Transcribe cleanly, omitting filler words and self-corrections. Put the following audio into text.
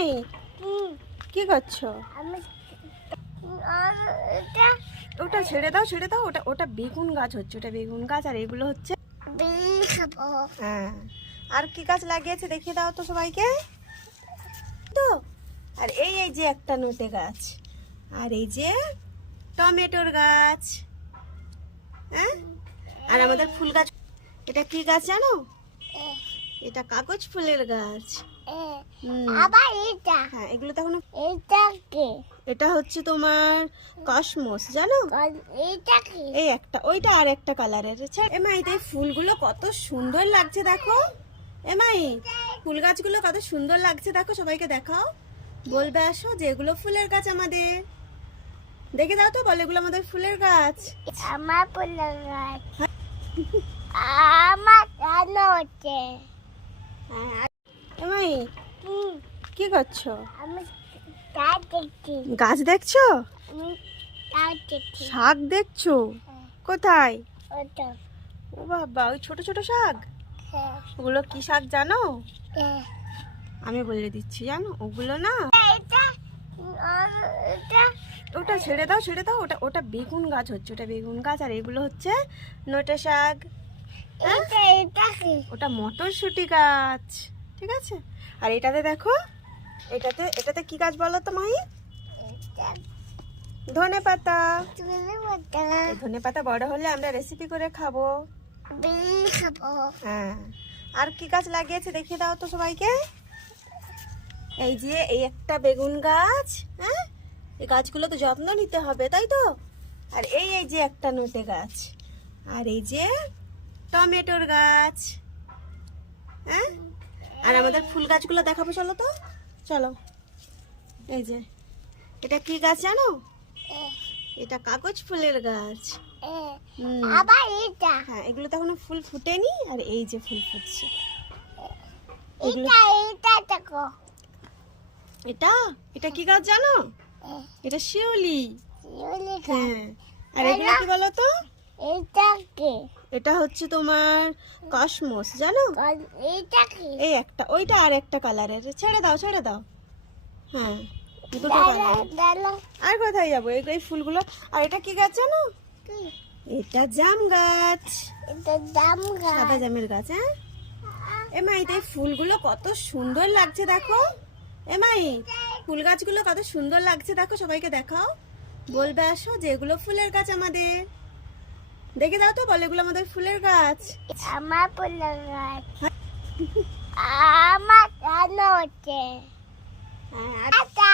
এমাই কি করছো? ওটা ছেড়ে দাও ছেড়ে দাও। ওটা ওটা বেগুন গাছ হচ্ছে, ওটা বেগুন গাছ, আর এগুলো হচ্ছে হ্যাঁ। আর কি গাছ লাগিয়েছে দেখিয়ে দাও তো সবাইকে। তো আর এই এই যে একটা নোটে গাছ, আর এই যে টমেটোর গাছ, হ্যাঁ। আর আমাদের ফুল গাছ, এটা কি গাছ জানো? এটা কাগজ ফুলের গাছ। আবার এটা হ্যাঁ, এগুলো তখন এটা কি? এটা হচ্ছে তোমার কসমস, জানো? এটা কি? এই একটা ওইটা আর একটা কালারের। এমাই এই ফুলগুলো কত সুন্দর লাগছে দেখো। এমাই ফুল গাছগুলো কত সুন্দর লাগছে দেখো, সবাইকে দেখাও, বলবে আসো যে এগুলো ফুলের গাছ আমাদের। দেখে দাও তো, বলে এগুলো আমাদের ফুলের গাছ। আমার ফুলের গাছ আমার জানো হচ্ছে। এমাই কি করছো? আমি গাছ দেখছি। গাছ দেখছো? আমি গাছ দেখছি। শাক দেখছো? কোথায়? ওটা ও বাবা, ওই ছোট ছোট শাক। হ্যাঁ ওগুলো কি শাক জানো? হ্যাঁ। আমি বলে দিচ্ছি, জানো ওগুলো না, এটা এটা ওটা ছেড়ে দাও ছেড়ে দাও। ওটা ওটা বেগুন গাছ হচ্ছে, ওটা বেগুন গাছ, আর এগুলো হচ্ছে নোটে শাক। এটা এটা কি? ওটা মটরশুঁটি গাছ, ঠিক আছে। আর এটাতে দেখো, এটাতে এটাতে কি গাছ বলো তো মাহি? এটা ধনে পাতা। তুমি বলতে এই ধনে পাতা বড় হলে আমরা রেসিপি করে খাবো। বিল খাবো। হ্যাঁ। আর কি গাছ লাগিয়েছে দেখিয়ে দাও তো সবাইকে। এই যে এই একটা বেগুন গাছ, হ্যাঁ। এই গাছগুলো তো যত্ন নিতে হবে, তাই তো। আর এই এই যে একটা নোটে গাছ, আর এই যে টমেটোর গাছ, হ্যাঁ। আর আমাদের ফুল গাছগুলো দেখাবো, চলো তো চলো। এই যে এটা কি গাছ জানো? এটা কাগজ ফুলের গাছ। আবার এটা হ্যাঁ, এগুলো তো এখনো ফুল ফুটেনি, আর এই যে ফুল ফুটছে এগুলো। এটা এটা দেখো। এটা এটা কি গাছ জানো? এটা শিউলি। হ্যাঁ। আর এগুলো কি বলো তো? এটা কি? এটা হচ্ছে তোমার কসমস, জানো? এটা কি? এই একটা ওইটা আর একটা কালারের। ছেড়ে দাও ছেড়ে দাও। হ্যাঁ, দুটো কালার। ডালো আর কোথায় যাবো? এই ফুলগুলো। আর এটা কি গাছ জানো? এটা জাম গাছ, এটা দাম সাদা জামের গাছ। হ্যাঁ এমাই এই ফুলগুলো কত সুন্দর লাগছে দেখো। এমাই ফুল গাছগুলো কত সুন্দর লাগছে দেখো, সবাইকে দেখাও, বলবে আসো যে এগুলো ফুলের গাছ আমাদের। দেখে দাও তো, বলে এগুলো আমাদের ফুলের গাছ। আমার ফুলের গাছ আমার জানো হচ্ছে। হ্যাঁ, আচ্ছা